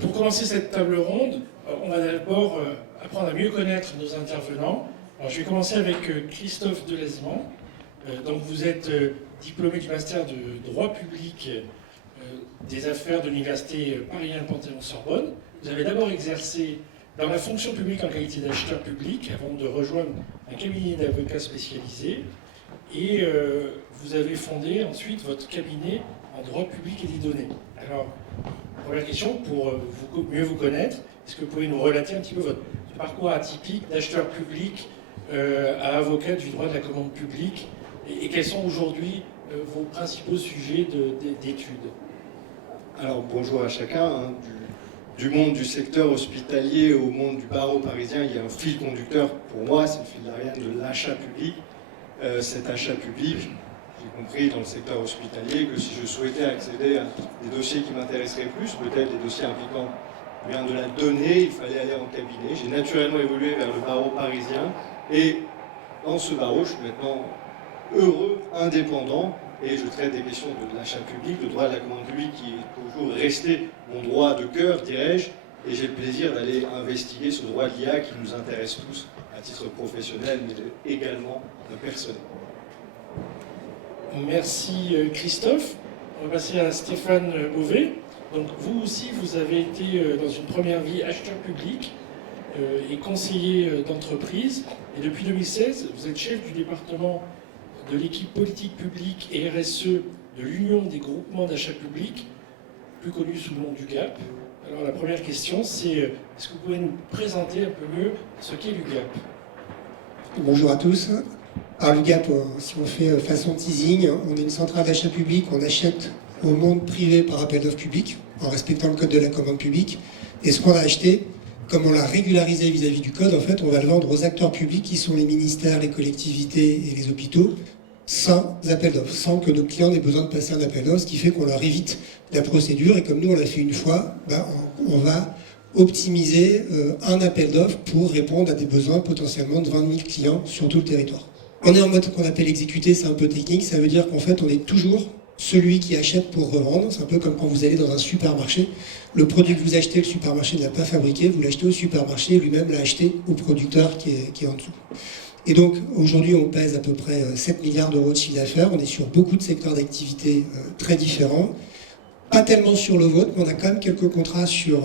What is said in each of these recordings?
Pour commencer cette table ronde, on va d'abord apprendre à mieux connaître nos intervenants. Alors, je vais commencer avec Christophe Delaizement. Donc vous êtes diplômé du master de droit public des affaires de l'université Paris 1 Panthéon-Sorbonne. Vous avez d'abord exercé dans la fonction publique en qualité d'acheteur public avant de rejoindre un cabinet d'avocats spécialisé. Et vous avez fondé ensuite votre cabinet en droit public et des données. Alors, première question, pour mieux vous connaître, est-ce que vous pouvez nous relater un petit peu votre parcours atypique d'acheteur public à avocat du droit de la commande publique et quels sont aujourd'hui vos principaux sujets d'études? Alors bonjour à chacun, du monde du secteur hospitalier au monde du barreau parisien, il y a un fil conducteur pour moi, c'est le fil d'Ariane de l'achat public. Cet achat public, j'ai compris dans le secteur hospitalier que si je souhaitais accéder à des dossiers qui m'intéresseraient plus, peut-être des dossiers impliquant bien de la donnée, il fallait aller en cabinet. J'ai naturellement évolué vers le barreau parisien et dans ce barreau, je suis maintenant heureux, indépendant, et je traite des questions de l'achat public, le droit de la commande publique qui est toujours resté mon droit de cœur, dirais-je, et j'ai le plaisir d'aller investiguer ce droit de l'IA qui nous intéresse tous à titre professionnel, mais également personnel. Merci Christophe. On va passer à Stéphane Beauvais. Donc vous aussi, vous avez été dans une première vie acheteur public et conseiller d'entreprise. Et depuis 2016, vous êtes chef du département de l'équipe politique publique et RSE de l'Union des groupements d'achat public, plus connu sous le nom du GAP. Alors la première question, c'est est-ce que vous pouvez nous présenter un peu mieux ce qu'est l'UGAP? Bonjour à tous. Alors l'UGAP, si on fait façon teasing, on est une centrale d'achat public, on achète au monde privé par appel d'offres public, en respectant le code de la commande publique. Et ce qu'on a acheté, comme on l'a régularisé vis-à-vis du code, en fait, on va le vendre aux acteurs publics qui sont les ministères, les collectivités et les hôpitaux, sans appel d'offres, sans que nos clients aient besoin de passer un appel d'offres, ce qui fait qu'on leur évite la procédure. Et comme nous, on l'a fait une fois, on va optimiser un appel d'offres pour répondre à des besoins potentiellement de 20 000 clients sur tout le territoire. On est en mode qu'on appelle exécuté, c'est un peu technique, ça veut dire qu'en fait, on est toujours celui qui achète pour revendre. C'est un peu comme quand vous allez dans un supermarché. Le produit que vous achetez, le supermarché ne l'a pas fabriqué, vous l'achetez au supermarché, lui-même l'a acheté au producteur qui est en dessous. Et donc, aujourd'hui, on pèse à peu près 7 milliards d'euros de chiffre d'affaires. On est sur beaucoup de secteurs d'activité très différents. Pas tellement sur le vôtre, mais on a quand même quelques contrats sur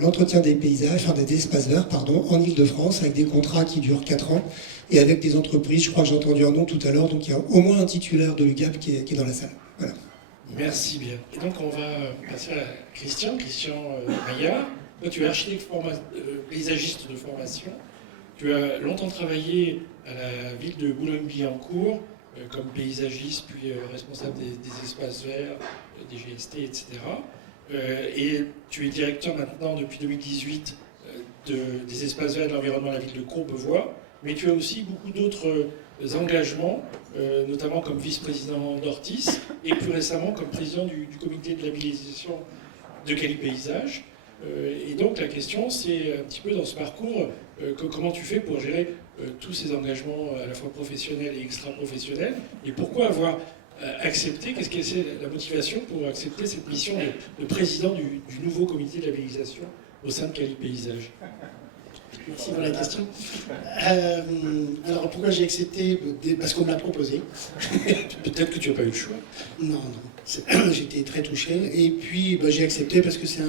l'entretien des paysages, enfin des espaces verts, pardon, en Ile-de-France, avec des contrats qui durent 4 ans, et avec des entreprises, je crois que j'ai entendu un nom tout à l'heure, donc il y a au moins un titulaire de l'UGAP qui est dans la salle. Voilà. Merci bien. Et donc on va passer à Christian Maillard. Toi, tu es architecte paysagiste de formation. Tu as longtemps travaillé à la ville de Boulogne-Billancourt comme paysagiste, puis responsable des espaces verts, des GST, etc. Et tu es directeur maintenant depuis 2018 des espaces verts de l'environnement de la ville de Courbevoie, mais tu as aussi beaucoup d'autres engagements, notamment comme vice-président d'Ortis et plus récemment comme président du comité de labellisation de Quali Paysage. Et donc la question, c'est un petit peu dans ce parcours, comment tu fais pour gérer tous ces engagements à la fois professionnels et extra-professionnels, et pourquoi avoir accepté, qu'est-ce que c'est la motivation pour accepter cette mission de président du nouveau comité de labellisation au sein de Quali Paysage? Merci pour la question. Alors pourquoi j'ai accepté? Parce qu'on me l'a proposé. Peut-être que tu n'as pas eu le choix. Non. J'étais très touché. Et puis j'ai accepté parce que c'est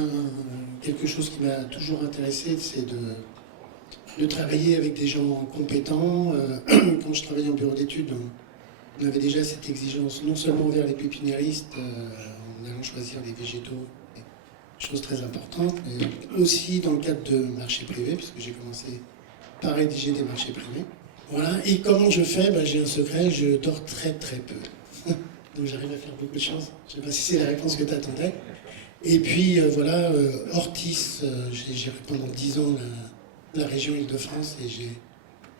quelque chose qui m'a toujours intéressé, c'est de travailler avec des gens compétents. Quand je travaillais en bureau d'études, on avait déjà cette exigence, non seulement vers les pépiniéristes, en allant choisir les végétaux, chose très importante, mais aussi dans le cadre de marchés privés, puisque j'ai commencé par rédiger des marchés privés. Voilà. Et comment je fais? J'ai un secret, je dors très très peu. Donc j'arrive à faire beaucoup de choses. Je ne sais pas si c'est la réponse que tu attendais. Et puis voilà, Ortis, j'ai géré pendant 10 ans la région Île-de-France et j'ai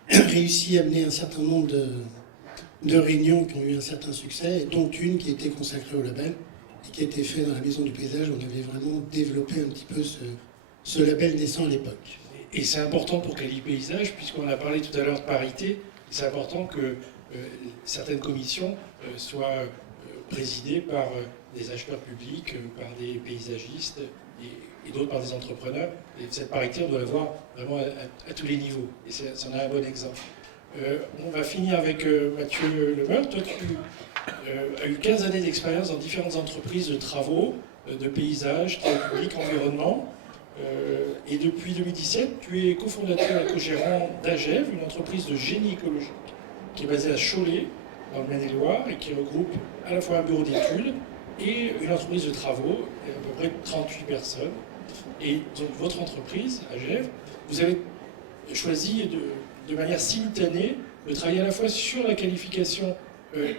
réussi à mener un certain nombre de réunions qui ont eu un certain succès, dont une qui a été consacrée au label et qui a été faite dans la Maison du Paysage. On avait vraiment développé un petit peu ce label naissant à l'époque. Et c'est important pour Quali Paysage, puisqu'on a parlé tout à l'heure de parité, c'est important que certaines commissions soient présidées par des acheteurs publics, par des paysagistes et d'autres par des entrepreneurs. Et cette parité, on doit la voir vraiment à tous les niveaux. Et c'en est un bon exemple. On va finir avec Mathieu Lemeur. Toi, tu as eu 15 années d'expérience dans différentes entreprises de travaux, de paysage, travaux publics, environnement. Et depuis 2017, tu es cofondateur et co-gérant d'AGEV, une entreprise de génie écologique qui est basée à Cholet, dans le Maine-et-Loire, et qui regroupe à la fois un bureau d'études et une entreprise de travaux, à peu près 38 personnes. Et donc votre entreprise, AGEV, vous avez choisi de manière simultanée de travailler à la fois sur la qualification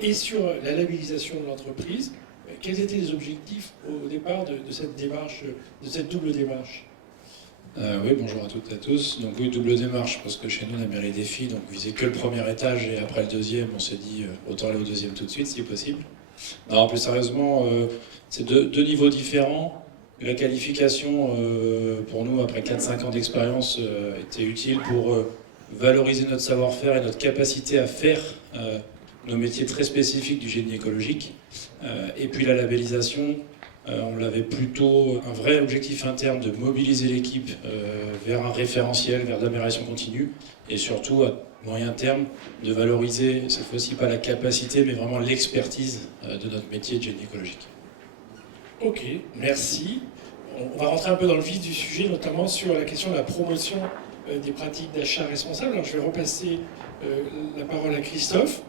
et sur la labellisation de l'entreprise. Quels étaient les objectifs au départ de cette démarche, de cette double démarche? Oui, bonjour à toutes et à tous. Donc oui, double démarche, parce que chez nous, on aime bien les défis, donc viser que le premier étage et après le deuxième, on s'est dit autant aller au deuxième tout de suite, si possible. Non, plus sérieusement, c'est deux niveaux différents. La qualification, pour nous, après 4-5 ans d'expérience, était utile pour valoriser notre savoir-faire et notre capacité à faire nos métiers très spécifiques du génie écologique. Et puis la labellisation, on l'avait plutôt un vrai objectif interne de mobiliser l'équipe vers un référentiel, vers de l'amélioration continue, et surtout à moyen terme de valoriser, cette fois-ci pas la capacité, mais vraiment l'expertise de notre métier de génie écologique. Ok, merci. On va rentrer un peu dans le vif du sujet, notamment sur la question de la promotion des pratiques d'achat responsable. Alors je vais repasser la parole à Christophe.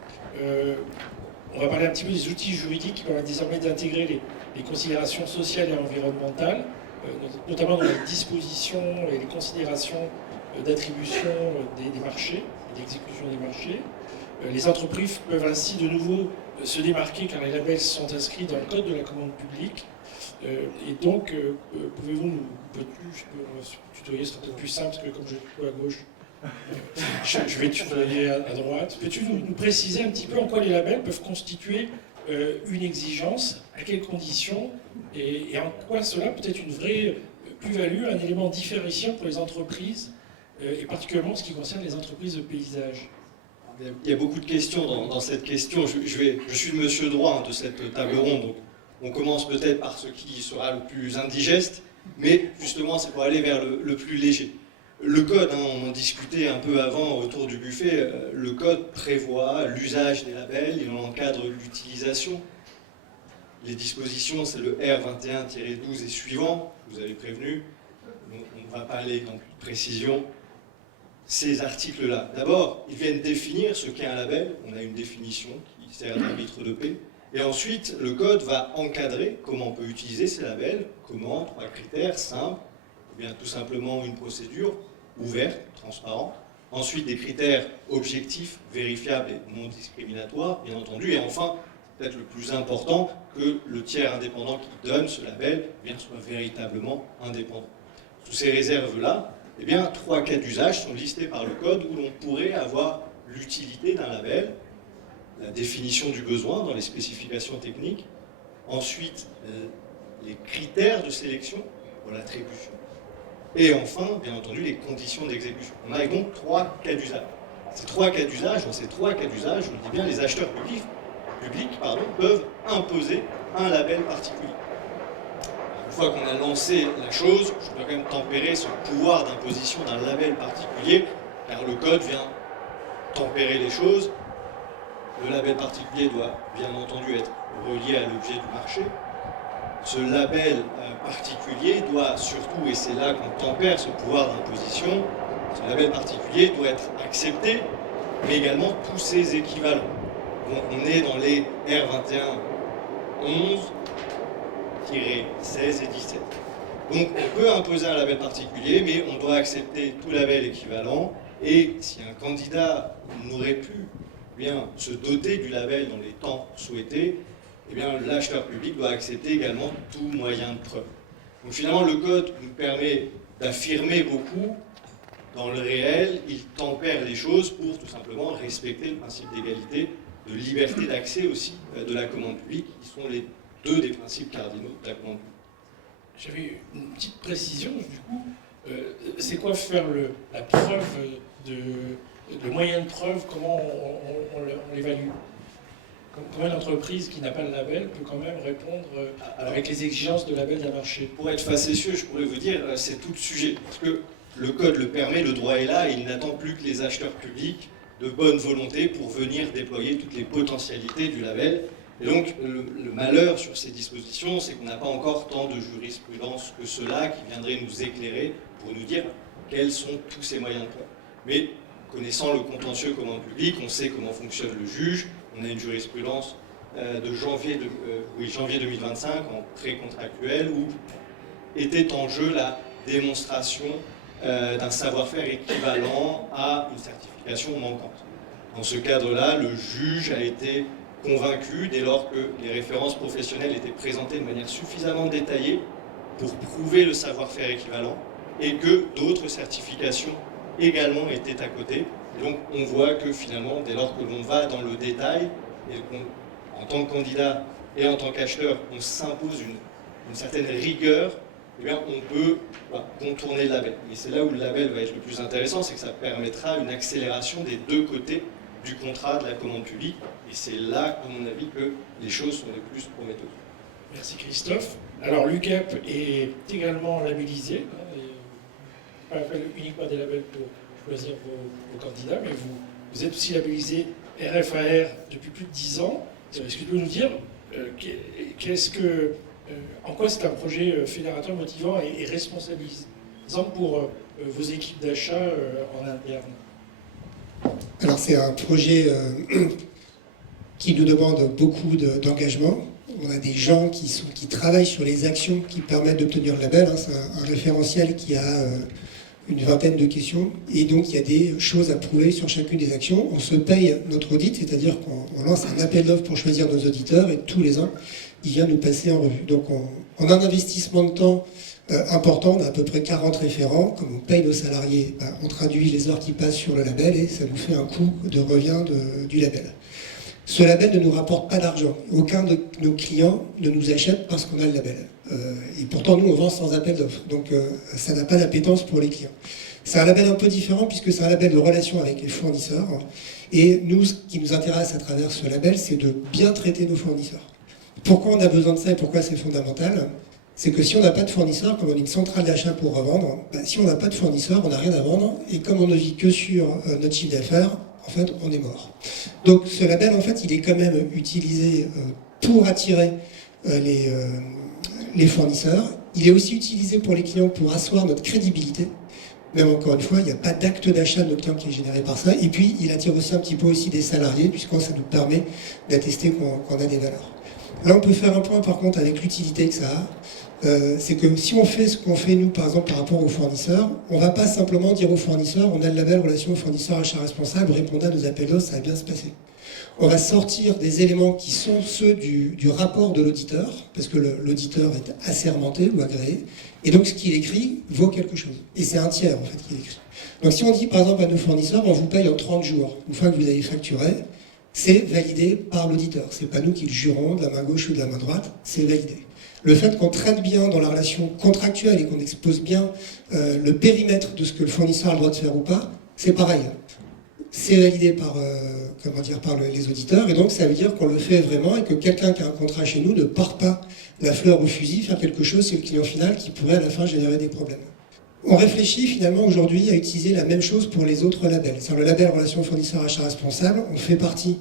On va parler un petit peu des outils juridiques qui permettent désormais d'intégrer les considérations sociales et environnementales, notamment dans les dispositions et les considérations d'attribution des marchés, d'exécution des marchés. Les entreprises peuvent ainsi de nouveau se démarquer car les labels sont inscrits dans le code de la commande publique. Et donc, pouvez-vous nous... Je peux tutoyer, ce sera peut-être plus simple parce que comme je tutoie à gauche, je vais tutoyer à droite. Peux-tu nous préciser un petit peu en quoi les labels peuvent constituer une exigence, à quelles conditions, et en quoi cela peut être une vraie plus-value, un élément différenciant pour les entreprises, et particulièrement en ce qui concerne les entreprises de paysage? Il y a beaucoup de questions dans cette question. Je suis le monsieur droit de cette table ronde, donc on commence peut-être par ce qui sera le plus indigeste, mais justement c'est pour aller vers le plus léger. Le code, on en discutait un peu avant autour du buffet, le code prévoit l'usage des labels, il en encadre l'utilisation. Les dispositions, c'est le R21-12 et suivant, vous avez prévenu, on ne va pas aller dans plus de précision. Ces articles-là, d'abord, ils viennent définir ce qu'est un label, on a une définition qui sert d'arbitre de paix, et ensuite le code va encadrer comment on peut utiliser ces labels, comment, 3 critères simples, ou bien tout simplement une procédure ouverte, transparente, ensuite des critères objectifs, vérifiables et non discriminatoires, bien entendu, et enfin, peut-être le plus important, que le tiers indépendant qui donne ce label soit véritablement indépendant. Sous ces réserves-là, eh bien, 3 cas d'usage sont listés par le code où l'on pourrait avoir l'utilité d'un label, la définition du besoin dans les spécifications techniques, ensuite les critères de sélection pour l'attribution, et enfin, bien entendu, les conditions d'exécution. On a donc 3 cas d'usage. Ces 3 cas d'usage, dans ces 3 cas d'usage, je le dis bien, les acheteurs publics peuvent imposer un label particulier. Une fois qu'on a lancé la chose, je dois quand même tempérer ce pouvoir d'imposition d'un label particulier, car le code vient tempérer les choses. Le label particulier doit bien entendu être relié à l'objet du marché. Ce label particulier doit surtout, et c'est là qu'on tempère ce pouvoir d'imposition, ce label particulier doit être accepté, mais également tous ses équivalents. On est dans les R21 11, 16 et 17. Donc on peut imposer un label particulier, mais on doit accepter tout label équivalent. Et si un candidat n'aurait pu bien se doter du label dans les temps souhaités, eh bien l'acheteur public doit accepter également tout moyen de preuve. Donc finalement le code nous permet d'affirmer beaucoup dans le réel, il tempère les choses pour tout simplement respecter le principe d'égalité, de liberté d'accès aussi de la commande publique, qui sont les deux des principes cardinaux de la commande publique. J'avais une petite précision, du coup. C'est quoi faire la preuve, le moyen de preuve, comment on l'évalue? comment une entreprise qui n'a pas le label peut quand même répondre avec les exigences de label d'un marché? Pour être facétieux, je pourrais vous dire, c'est tout le sujet. Parce que le code le permet, le droit est là, et il n'attend plus que les acheteurs publics de bonne volonté pour venir déployer toutes les potentialités du label. Et donc, le malheur sur ces dispositions, c'est qu'on n'a pas encore tant de jurisprudence que cela qui viendrait nous éclairer pour nous dire quels sont tous ces moyens de preuve. Mais connaissant le contentieux commande publique, on sait comment fonctionne le juge. On a une jurisprudence de janvier 2025 en pré-contractuel où était en jeu la démonstration d'un savoir-faire équivalent à une certification manquante. Dans ce cadre-là, le juge a été convaincu, dès lors que les références professionnelles étaient présentées de manière suffisamment détaillée pour prouver le savoir-faire équivalent, et que d'autres certifications également étaient à côté. Et donc on voit que finalement, dès lors que l'on va dans le détail, et qu'en tant que candidat et en tant qu'acheteur, on s'impose une certaine rigueur, eh bien, on peut contourner le label. Et c'est là où le label va être le plus intéressant, c'est que ça permettra une accélération des deux côtés du contrat de la commande publique. Et c'est là, à mon avis, que les choses sont les plus prometteuses. Merci Christophe. Alors l'UCAP est également labellisé. Pas uniquement des labels pour choisir vos candidats, mais vous êtes aussi labellisé RFAR depuis plus de 10 ans. Est-ce que tu peux nous dire en quoi c'est un projet fédérateur, motivant et responsabilisant pour vos équipes d'achat en interne? Alors c'est un projet qui nous demande beaucoup d'engagement. On a des gens qui travaillent sur les actions qui permettent d'obtenir le label. C'est un référentiel qui a une vingtaine de questions. Et donc il y a des choses à prouver sur chacune des actions. On se paye notre audit, c'est-à-dire qu'on lance un appel d'offres pour choisir nos auditeurs et tous les ans, il vient nous passer en revue. Donc on a un investissement de temps important, on a à peu près 40 référents. Comme on paye nos salariés, on traduit les heures qui passent sur le label et ça nous fait un coût de revient du label. Ce label ne nous rapporte pas d'argent. Aucun de nos clients ne nous achète parce qu'on a le label. Et pourtant, nous, on vend sans appel d'offres. Donc, ça n'a pas d'appétence pour les clients. C'est un label un peu différent puisque c'est un label de relation avec les fournisseurs. Et nous, ce qui nous intéresse à travers ce label, c'est de bien traiter nos fournisseurs. Pourquoi on a besoin de ça et pourquoi c'est fondamental? C'est que si on n'a pas de fournisseur, comme on est une centrale d'achat pour revendre, si on n'a pas de fournisseur, on n'a rien à vendre. Et comme on ne vit que sur notre chiffre d'affaires, en fait, on est mort. Donc ce label, en fait, il est quand même utilisé pour attirer les fournisseurs. Il est aussi utilisé pour les clients pour asseoir notre crédibilité. Même encore une fois, il n'y a pas d'acte d'achat de notre client qui est généré par ça. Et puis, il attire aussi un petit peu aussi des salariés, puisque ça nous permet d'attester qu'on a des valeurs. Là, on peut faire un point, par contre, avec l'utilité que ça a. C'est que si on fait ce qu'on fait, nous, par exemple, par rapport aux fournisseurs, on ne va pas simplement dire aux fournisseurs, on a le label relation fournisseur achat responsable, répondez à nos appels d'offres, ça va bien se passer. On va sortir des éléments qui sont ceux du rapport de l'auditeur, parce que l'auditeur est assermenté ou agréé, et donc ce qu'il écrit vaut quelque chose. Et c'est un tiers, en fait, qui écrit. Donc si on dit, par exemple, à nos fournisseurs, on vous paye en 30 jours, une fois que vous avez facturé, c'est validé par l'auditeur. C'est pas nous qui le jurons de la main gauche ou de la main droite, c'est validé. Le fait qu'on traite bien dans la relation contractuelle et qu'on expose bien le périmètre de ce que le fournisseur a le droit de faire ou pas, c'est pareil. C'est validé par les auditeurs, et donc ça veut dire qu'on le fait vraiment et que quelqu'un qui a un contrat chez nous ne part pas la fleur au fusil, faire quelque chose, c'est le client final qui pourrait à la fin générer des problèmes. On réfléchit finalement aujourd'hui à utiliser la même chose pour les autres labels. C'est-à-dire le label relation fournisseur achat responsable, on fait partie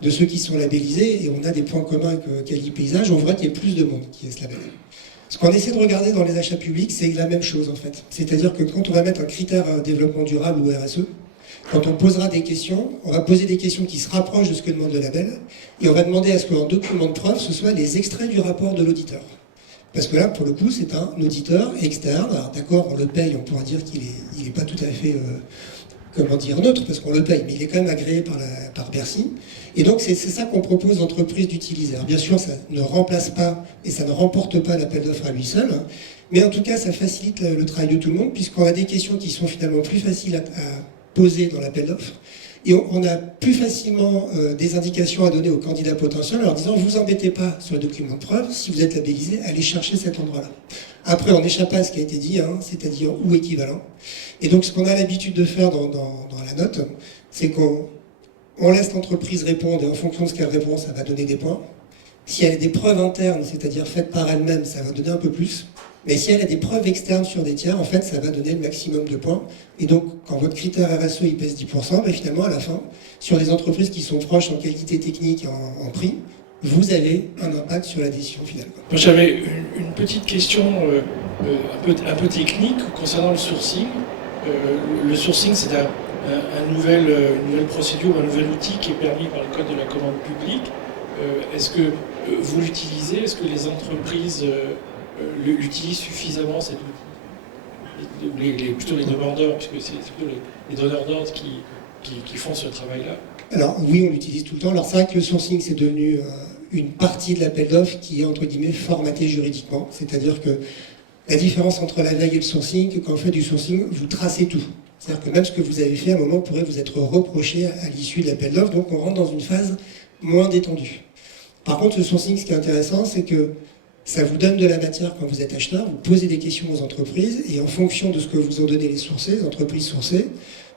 de ceux qui sont labellisés et on a des points communs avec Quali Paysage, on voit qu'il y a plus de monde qui est ce label. Ce qu'on essaie de regarder dans les achats publics, c'est la même chose en fait. C'est-à-dire que quand on va mettre un critère développement durable ou RSE, quand on posera des questions, on va poser des questions qui se rapprochent de ce que demande le label et on va demander à ce qu'en document de preuve, ce soit les extraits du rapport de l'auditeur. Parce que là, pour le coup, c'est un auditeur externe. Alors d'accord, on le paye, on pourra dire qu'il n'est pas tout à fait neutre, parce qu'on le paye, mais il est quand même agréé par Bercy. Et donc c'est ça qu'on propose aux entreprises d'utiliser. Alors bien sûr, ça ne remplace pas et ça ne remporte pas l'appel d'offres à lui seul, mais en tout cas, ça facilite le travail de tout le monde, puisqu'on a des questions qui sont finalement plus faciles à poser dans l'appel d'offres. Et on a plus facilement des indications à donner aux candidats potentiels en leur disant « vous embêtez pas sur le document de preuve, si vous êtes labellisé, allez chercher cet endroit-là ». Après, on échappe à ce qui a été dit, c'est-à-dire ou équivalent. Et donc, ce qu'on a l'habitude de faire dans la note, c'est qu'on on laisse l'entreprise répondre et en fonction de ce qu'elle répond, ça va donner des points. Si elle a des preuves internes, c'est-à-dire faites par elle-même, ça va donner un peu plus. Mais si elle a des preuves externes sur des tiers, en fait, ça va donner le maximum de points. Et donc, quand votre critère RSE, il pèse 10%, ben finalement, à la fin, sur les entreprises qui sont proches en qualité technique et en prix, vous avez un impact sur la décision finale. Moi, j'avais une petite question un peu technique concernant le sourcing. Le sourcing, c'est une nouvelle procédure, un nouvel outil qui est permis par le Code de la commande publique. Est-ce que vous l'utilisez? Est-ce que les entreprises l'utilisent suffisamment, cet outil? Plutôt les demandeurs, puisque c'est plutôt les donneurs d'ordre qui font ce travail-là. Alors oui, on l'utilise tout le temps. Alors c'est vrai que le sourcing, c'est devenu une partie de l'appel d'offres qui est, entre guillemets, formatée juridiquement. C'est-à-dire que la différence entre la veille et le sourcing, c'est quand on fait du sourcing, vous tracez tout. C'est-à-dire que même ce que vous avez fait, à un moment, pourrait vous être reproché à l'issue de l'appel d'offres. Donc on rentre dans une phase moins détendue. Par contre, le sourcing, ce qui est intéressant, c'est que ça vous donne de la matière quand vous êtes acheteur, vous posez des questions aux entreprises, et en fonction de ce que vous ont donné les entreprises sourcées,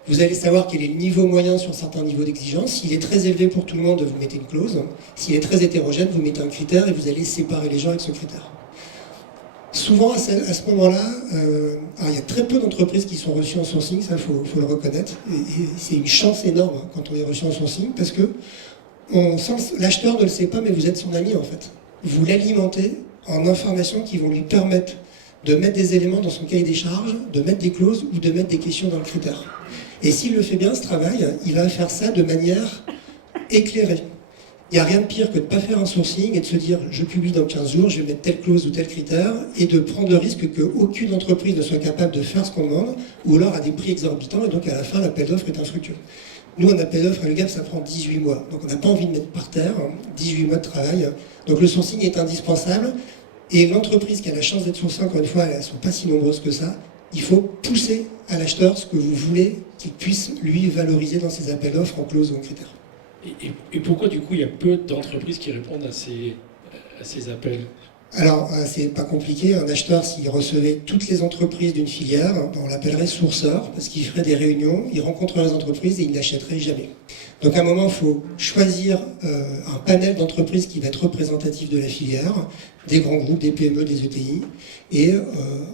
vous allez savoir quel est le niveau moyen sur certains niveaux d'exigence. S'il est très élevé pour tout le monde, vous mettez une clause. S'il est très hétérogène, vous mettez un critère et vous allez séparer les gens avec ce critère. Souvent, à ce moment-là, il y a très peu d'entreprises qui sont reçues en sourcing, ça, faut le reconnaître. Et c'est une chance énorme quand on est reçu en sourcing, parce que l'acheteur ne le sait pas, mais vous êtes son ami en fait. Vous l'alimentez en informations qui vont lui permettre de mettre des éléments dans son cahier des charges, de mettre des clauses ou de mettre des questions dans le critère. Et s'il le fait bien, ce travail, il va faire ça de manière éclairée. Il n'y a rien de pire que de ne pas faire un sourcing et de se dire « je publie dans 15 jours, je vais mettre telle clause ou tel critère » et de prendre le risque qu'aucune entreprise ne soit capable de faire ce qu'on demande ou alors à des prix exorbitants et donc à la fin l'appel d'offres est infructueux. Nous, un appel d'offres à l'UGAP, ça prend 18 mois. Donc on n'a pas envie de mettre par terre 18 mois de travail. Donc le sourcing est indispensable. Et l'entreprise qui a la chance d'être sourcée, encore une fois, elles ne sont pas si nombreuses que ça. Il faut pousser à l'acheteur ce que vous voulez qu'il puisse, lui, valoriser dans ses appels d'offres en clause ou en critères. Et pourquoi, du coup, il y a peu d'entreprises qui répondent à ces appels? Alors, c'est pas compliqué. Un acheteur, s'il recevait toutes les entreprises d'une filière, on l'appellerait sourceur, parce qu'il ferait des réunions, il rencontrerait les entreprises et il n'achèterait jamais. Donc, à un moment, il faut choisir un panel d'entreprises qui va être représentatif de la filière, des grands groupes, des PME, des ETI, et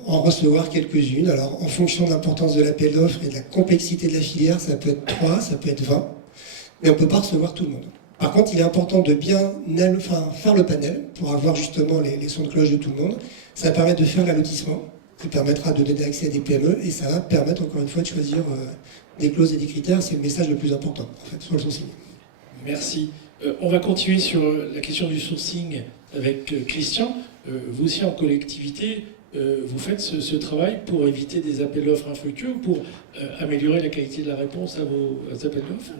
en recevoir quelques-unes. Alors, en fonction de l'importance de l'appel d'offres et de la complexité de la filière, ça peut être 3, ça peut être 20, mais on ne peut pas recevoir tout le monde. Par contre, il est important de bien faire le panel pour avoir justement les sons de cloche de tout le monde. Ça permet de faire l'allotissement, qui permettra de donner accès à des PME et ça va permettre encore une fois de choisir des clauses et des critères. C'est le message le plus important en fait, sur le sourcing. Merci. On va continuer sur la question du sourcing avec Christian. Vous aussi en collectivité, vous faites ce travail pour éviter des appels d'offres infructueux ou pour améliorer la qualité de la réponse à vos appels d'offres?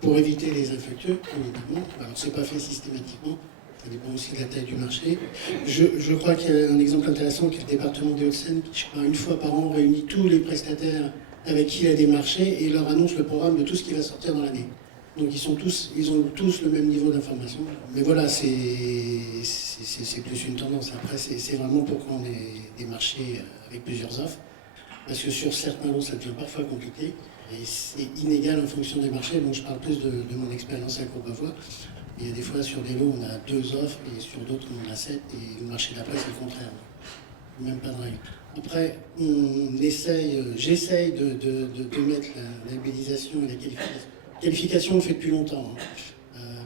Pour éviter les infructueux, évidemment. Alors, c'est pas fait systématiquement, ça dépend aussi de la taille du marché. Je crois qu'il y a un exemple intéressant qui est le département des Hauts-de-Seine, qui, je crois, une fois par an, réunit tous les prestataires avec qui il a démarché et leur annonce le programme de tout ce qui va sortir dans l'année. Donc, ils ont tous le même niveau d'information. Mais voilà, c'est plus une tendance. Après, c'est vraiment pour qu'on ait des marchés avec plusieurs offres. Parce que sur certains lots, ça devient parfois compliqué. Et c'est inégal en fonction des marchés. Donc je parle plus de mon expérience à Courbevoie. Il y a des fois sur des lots on a 2 offres et sur d'autres on en a 7 et le marché d'après c'est le contraire. Même pas de règle. Après j'essaye de mettre la labellisation et la qualification. La qualification on le fait depuis longtemps.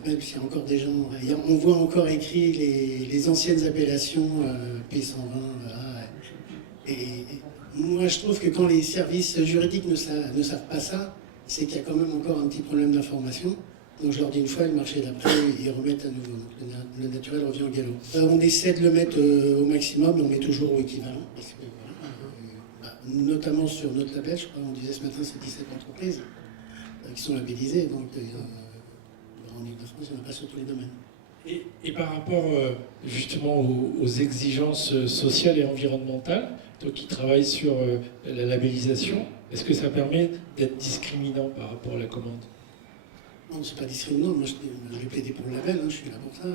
Même s'il y a encore des gens, on voit encore écrit les anciennes appellations P120. Moi, je trouve que quand les services juridiques ne savent pas ça, c'est qu'il y a quand même encore un petit problème d'information. Donc je leur dis une fois, le marché d'après, ils remettent à nouveau. Donc le naturel revient au galop. On essaie de le mettre au maximum, mais on met toujours au équivalent. Parce que, notamment sur notre label, je crois, on disait ce matin, c'est 17 entreprises qui sont labellisées. Donc en Ile-de-France, il n'y en a pas sur tous les domaines. Et par rapport justement aux exigences sociales et environnementales, toi qui travailles sur la labellisation, est-ce que ça permet d'être discriminant par rapport à la commande? Non, c'est pas discriminant. Moi, je vais plaider pour le label, je suis là pour ça.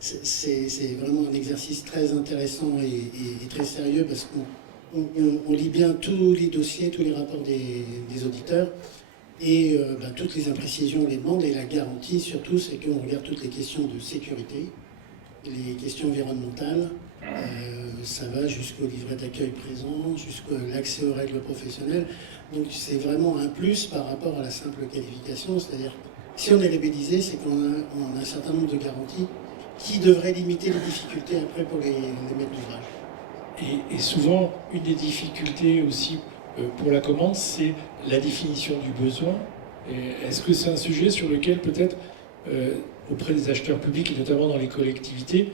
C'est vraiment un exercice très intéressant et très sérieux parce qu'on lit bien tous les dossiers, tous les rapports des auditeurs. Et toutes les imprécisions, les demandes et la garantie surtout, c'est qu'on regarde toutes les questions de sécurité, les questions environnementales, ça va jusqu'au livret d'accueil présent, jusqu'à l'accès aux règles professionnelles. Donc c'est vraiment un plus par rapport à la simple qualification, c'est-à-dire si on est labellisé, c'est qu'on a un certain nombre de garanties qui devraient limiter les difficultés après pour les maîtres d'ouvrage. Et souvent, une des difficultés aussi pour la commande, c'est la définition du besoin. Est-ce que c'est un sujet sur lequel peut-être, auprès des acheteurs publics et notamment dans les collectivités,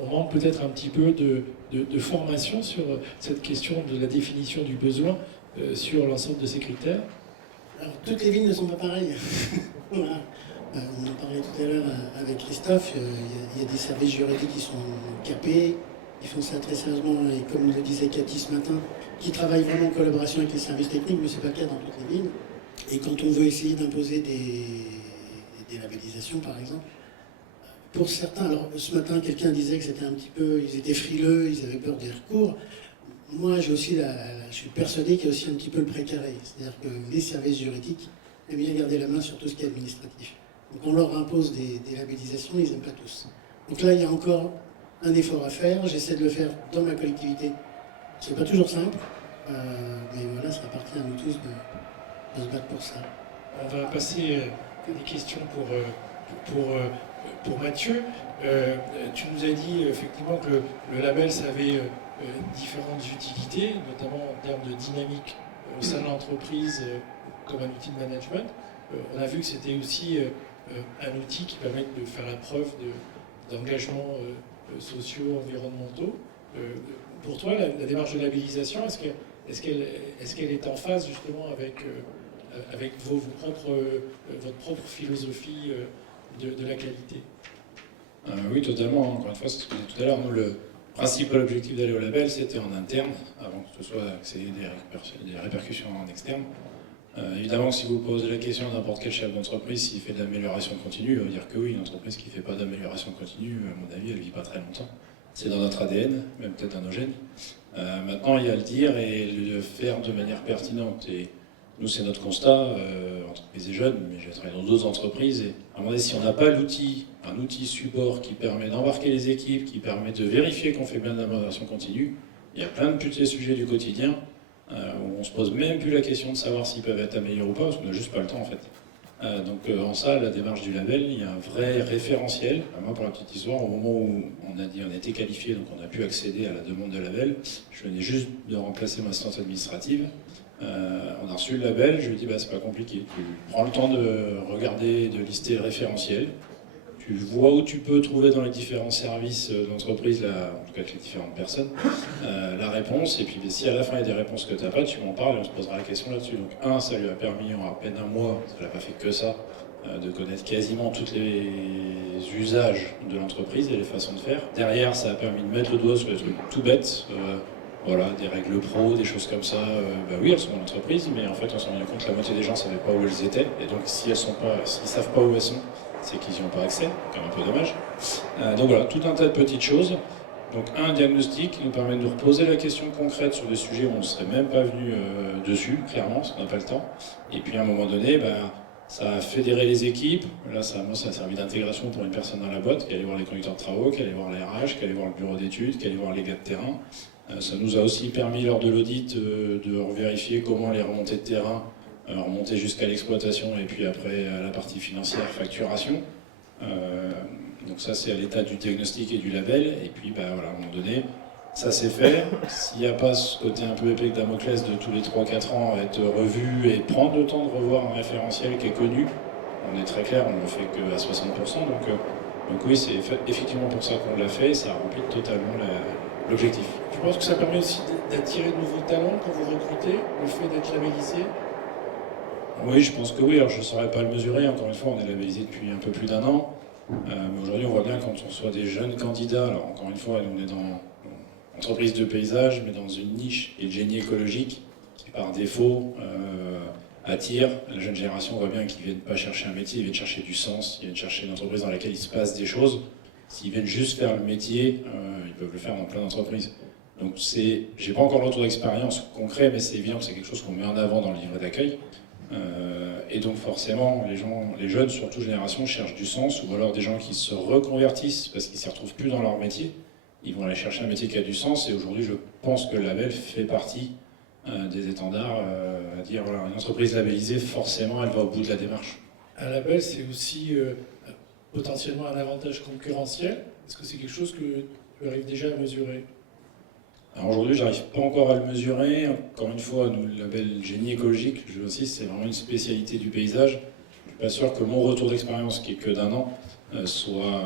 on manque peut-être un petit peu de formation sur cette question de la définition du besoin sur l'ensemble de ces critères? Alors, toutes les villes ne sont pas pareilles. Voilà. On en parlait tout à l'heure avec Christophe, il y a des services juridiques qui sont capés, ils font ça très sérieusement, et comme le disait Cathy ce matin, qui travaillent vraiment en collaboration avec les services techniques, mais ce n'est pas le cas dans toutes les villes. Et quand on veut essayer d'imposer des labellisations, par exemple, pour certains, alors ce matin quelqu'un disait que c'était un petit peu, ils étaient frileux, ils avaient peur des recours. Moi j'ai aussi je suis persuadé qu'il y a aussi un petit peu le précaré, c'est-à-dire que les services juridiques aiment bien garder la main sur tout ce qui est administratif. Donc on leur impose des labellisations, ils n'aiment pas tous. Donc là il y a encore un effort à faire, j'essaie de le faire dans ma collectivité. C'est pas toujours simple, mais voilà, ça appartient à nous tous de se battre pour ça. On va passer à des questions pour Mathieu. Tu nous as dit effectivement que le label, ça avait différentes utilités, notamment en termes de dynamique au sein de l'entreprise comme un outil de management. On a vu que c'était aussi un outil qui permet de faire la preuve d'engagements sociaux, environnementaux. Pour toi, la démarche de labellisation, est-ce qu'elle est en phase justement avec votre propre philosophie de la qualité? Oui, totalement. Encore une fois, c'est ce que je disais tout à l'heure. Nous, le principal objectif d'aller au label, c'était en interne, avant que ce soit des répercussions en externe. Évidemment, si vous posez la question à n'importe quel chef d'entreprise s'il fait de l'amélioration continue, il va dire que oui. Une entreprise qui ne fait pas d'amélioration continue, à mon avis, elle ne vit pas très longtemps. C'est dans notre ADN, même peut-être dans nos gènes. Maintenant, il y a à le dire et le faire de manière pertinente. Et nous, c'est notre constat, entreprise est jeune, mais j'ai travaillé dans d'autres entreprises. Et à un moment donné, si on n'a pas l'outil, un outil support qui permet d'embarquer les équipes, qui permet de vérifier qu'on fait bien de l'amélioration continue, il y a plein de petits sujets du quotidien où on se pose même plus la question de savoir s'ils peuvent être améliorés ou pas, parce qu'on n'a juste pas le temps en fait. Donc en ça, la démarche du label, il y a un vrai référentiel. Moi, pour la petite histoire, au moment où on a été qualifié, donc on a pu accéder à la demande de label, je venais juste de remplacer ma assistante administrative. On a reçu le label, je lui ai dit c'est pas compliqué. Tu prends le temps de regarder, de lister le référentiel. Tu vois où tu peux trouver dans les différents services d'entreprise, en tout cas avec les différentes personnes, la réponse. Et puis si à la fin il y a des réponses que tu n'as pas, tu m'en parles et on se posera la question là-dessus. Donc ça lui a permis en à peine un mois, parce qu'elle n'a pas fait que ça, de connaître quasiment tous les usages de l'entreprise et les façons de faire. Derrière, ça a permis de mettre le doigt sur des trucs tout bêtes. Voilà, des règles pro, des choses comme ça. Oui, elles sont dans l'entreprise, mais en fait, on s'en rend compte que la moitié des gens ne savaient pas où elles étaient. Et donc, s'ils ne savent pas où elles sont, c'est qu'ils n'y ont pas accès, c'est quand même un peu dommage. Donc voilà, tout un tas de petites choses. Donc un diagnostic qui nous permet de nous reposer la question concrète sur des sujets où on ne serait même pas venu dessus, clairement, parce qu'on n'a pas le temps. Et puis à un moment donné, ça a fédéré les équipes. Là, ça a servi d'intégration pour une personne dans la boîte, qui allait voir les conducteurs de travaux, qui allait voir les RH, qui allait voir le bureau d'études, qui allait voir les gars de terrain. Ça nous a aussi permis, lors de l'audit, de vérifier comment les remontées de terrain remontaient jusqu'à l'exploitation et puis après à la partie financière, facturation. Donc ça, c'est à l'état du diagnostic et du label. Et puis, voilà, à un moment donné, ça c'est fait. S'il n'y a pas ce côté un peu épée que Damoclès de tous les 3-4 ans être revu et prendre le temps de revoir un référentiel qui est connu, on est très clair, on ne le fait qu'à 60%. Donc oui, c'est effectivement pour ça qu'on l'a fait. Ça remplit totalement l'objectif. Je pense que ça permet aussi d'attirer de nouveaux talents quand vous recrutez, le fait d'être labellisé? Oui, je pense que oui. Alors je ne saurais pas le mesurer. Encore une fois, on est labellisé depuis un peu plus d'un an. Mais aujourd'hui, on voit bien quand on soit des jeunes candidats. Alors encore une fois, on est dans entreprise de paysage, mais dans une niche et de génie écologique qui, par défaut, attire la jeune génération. On voit bien qu'ils ne viennent pas chercher un métier, ils viennent chercher du sens, ils viennent chercher une entreprise dans laquelle il se passe des choses. S'ils viennent juste faire le métier, ils peuvent le faire dans plein d'entreprises. Donc j'ai pas encore le retour d'expérience concret, mais c'est évident que c'est quelque chose qu'on met en avant dans le livret d'accueil. Et donc forcément, les jeunes, surtout génération, cherchent du sens, ou alors des gens qui se reconvertissent parce qu'ils ne s'y retrouvent plus dans leur métier. Ils vont aller chercher un métier qui a du sens, et aujourd'hui je pense que le label fait partie des étendards à dire, voilà, une entreprise labellisée, forcément, elle va au bout de la démarche. Un label, c'est aussi potentiellement un avantage concurrentiel. Est-ce que c'est quelque chose que tu arrives déjà à mesurer? Alors aujourd'hui, j'arrive pas encore à le mesurer. Encore une fois, nous, le label génie écologique, je aussi, c'est vraiment une spécialité du paysage. Je suis pas sûr que mon retour d'expérience, qui est que d'un an, soit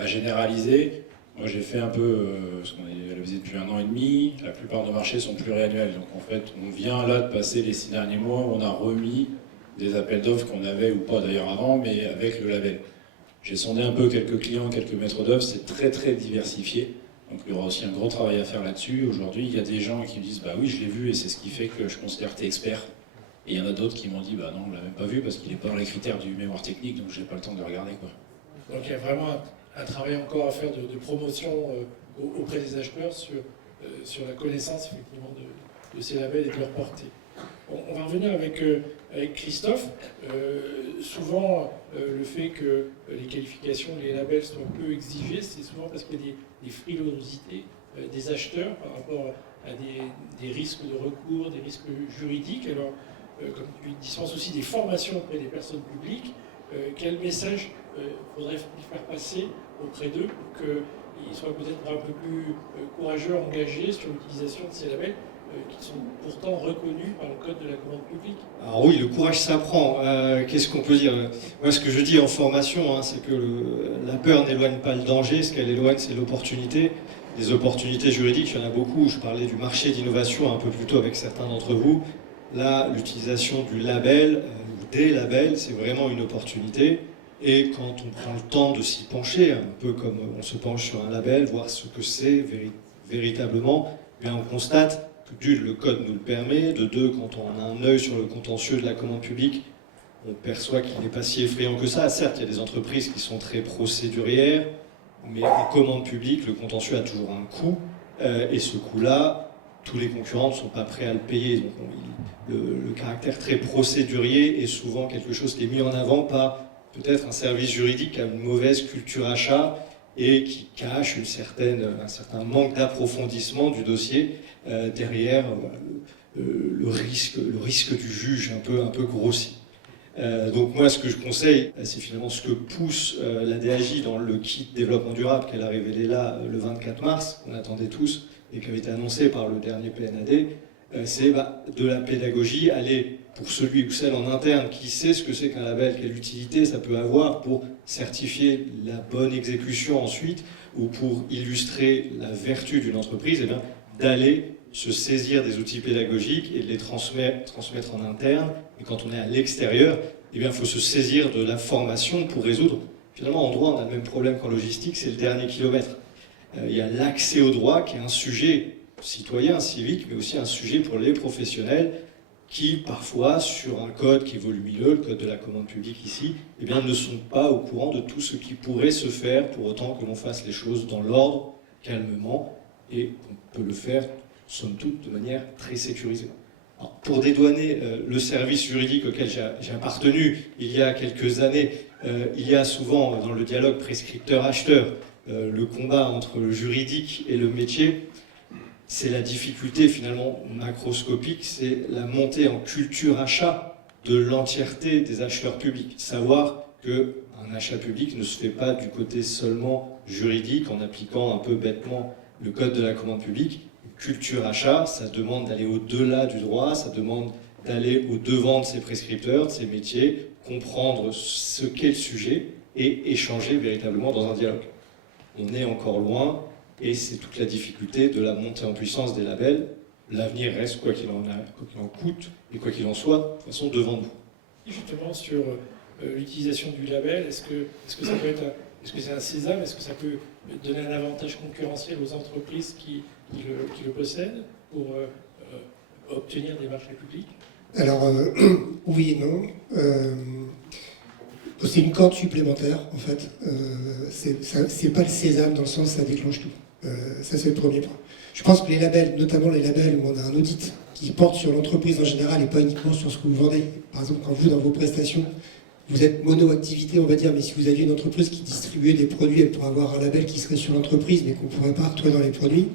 à généraliser. Moi, j'ai fait un peu, parce qu'on est labellisé depuis 1 an et demi, la plupart de nos marchés sont pluriannuels. Donc en fait, on vient là de passer les 6 derniers mois, on a remis des appels d'offres qu'on avait, ou pas d'ailleurs avant, mais avec le label. J'ai sondé un peu quelques clients, quelques maîtres d'œuvre, c'est très très diversifié. Donc il y aura aussi un gros travail à faire là-dessus. Aujourd'hui, il y a des gens qui me disent « bah oui, je l'ai vu et c'est ce qui fait que je considère que tu es expert ». Et il y en a d'autres qui m'ont dit « bah non, on l'a même pas vu parce qu'il n'est pas dans les critères du mémoire technique, donc j'ai pas le temps de le regarder, quoi ». Donc il y a vraiment un travail encore à faire de promotion auprès des acheteurs sur la connaissance effectivement de ces labels et de leur portée. On va revenir avec Christophe. Souvent, le fait que les qualifications, les labels soient peu exigés, c'est souvent parce qu'il y a des frilosités des acheteurs par rapport à des risques de recours, des risques juridiques. Alors, comme tu dispenses aussi des formations auprès des personnes publiques, quel message faudrait-il faire passer auprès d'eux pour qu'ils soient peut-être un peu plus courageux, engagés sur l'utilisation de ces labels qui sont pourtant reconnus par le Code de la commande publique? Alors oui, le courage s'apprend. Qu'est-ce qu'on peut dire? Moi, ce que je dis en formation, c'est que la peur n'éloigne pas le danger, ce qu'elle éloigne, c'est l'opportunité. Des opportunités juridiques, il y en a beaucoup. Je parlais du marché d'innovation un peu plus tôt avec certains d'entre vous. Là, l'utilisation du label, ou des labels, c'est vraiment une opportunité. Et quand on prend le temps de s'y pencher, un peu comme on se penche sur un label, voir ce que c'est véritablement, bien on constate que d'une, le code nous le permet, de deux, quand on a un œil sur le contentieux de la commande publique, on perçoit qu'il n'est pas si effrayant que ça. Certes, il y a des entreprises qui sont très procédurières, mais en commande publique, le contentieux a toujours un coût, et ce coût-là, tous les concurrents ne sont pas prêts à le payer. Donc le caractère très procédurier est souvent quelque chose qui est mis en avant par peut-être un service juridique qui a une mauvaise culture achat et qui cache un certain manque d'approfondissement du dossier derrière le risque du juge un peu grossi. Donc moi, ce que je conseille, c'est finalement ce que pousse la DAJ dans le kit développement durable qu'elle a révélé là le 24 mars, qu'on attendait tous et qui avait été annoncé par le dernier PNAD, c'est de la pédagogie, aller pour celui ou celle en interne qui sait ce que c'est qu'un label, quelle utilité ça peut avoir pour certifier la bonne exécution ensuite, ou pour illustrer la vertu d'une entreprise, d'aller se saisir des outils pédagogiques et de les transmettre en interne. Et quand on est à l'extérieur, il faut se saisir de la formation pour résoudre. Finalement, en droit, on a le même problème qu'en logistique, c'est le dernier kilomètre. Il y a l'accès au droit qui est un sujet citoyen, civique, mais aussi un sujet pour les professionnels qui, parfois, sur un code qui est volumineux, le code de la commande publique ici, ne sont pas au courant de tout ce qui pourrait se faire pour autant que l'on fasse les choses dans l'ordre, calmement, et qu'on peut le faire, somme toute, de manière très sécurisée. Alors, pour dédouaner le service juridique auquel j'ai appartenu il y a quelques années, il y a souvent dans le dialogue prescripteur-acheteur le combat entre le juridique et le métier. C'est la difficulté finalement macroscopique, c'est la montée en culture achat de l'entièreté des acheteurs publics. Savoir qu'un achat public ne se fait pas du côté seulement juridique en appliquant un peu bêtement le code de la commande publique. Culture achat, ça demande d'aller au-delà du droit, ça demande d'aller au-devant de ses prescripteurs, de ses métiers, comprendre ce qu'est le sujet et échanger véritablement dans un dialogue. On est encore loin. Et c'est toute la difficulté de la montée en puissance des labels. L'avenir reste, quoi qu'il en coûte, et quoi qu'il en soit, de toute façon, devant nous. Justement, sur l'utilisation du label, est-ce que ça peut être est-ce que c'est un sésame? Est-ce que ça peut donner un avantage concurrentiel aux entreprises qui le possèdent pour obtenir des marchés publics? Alors, oui et non. C'est une corde supplémentaire, en fait. C'est pas le sésame dans le sens où ça déclenche tout. Ça, c'est le premier point. Je pense que les labels, notamment les labels où on a un audit qui porte sur l'entreprise en général et pas uniquement sur ce que vous vendez. Par exemple, quand vous, dans vos prestations, vous êtes mono-activité, on va dire, mais si vous aviez une entreprise qui distribuait des produits, elle pourrait avoir un label qui serait sur l'entreprise, mais qu'on ne pourrait pas retrouver dans les produits.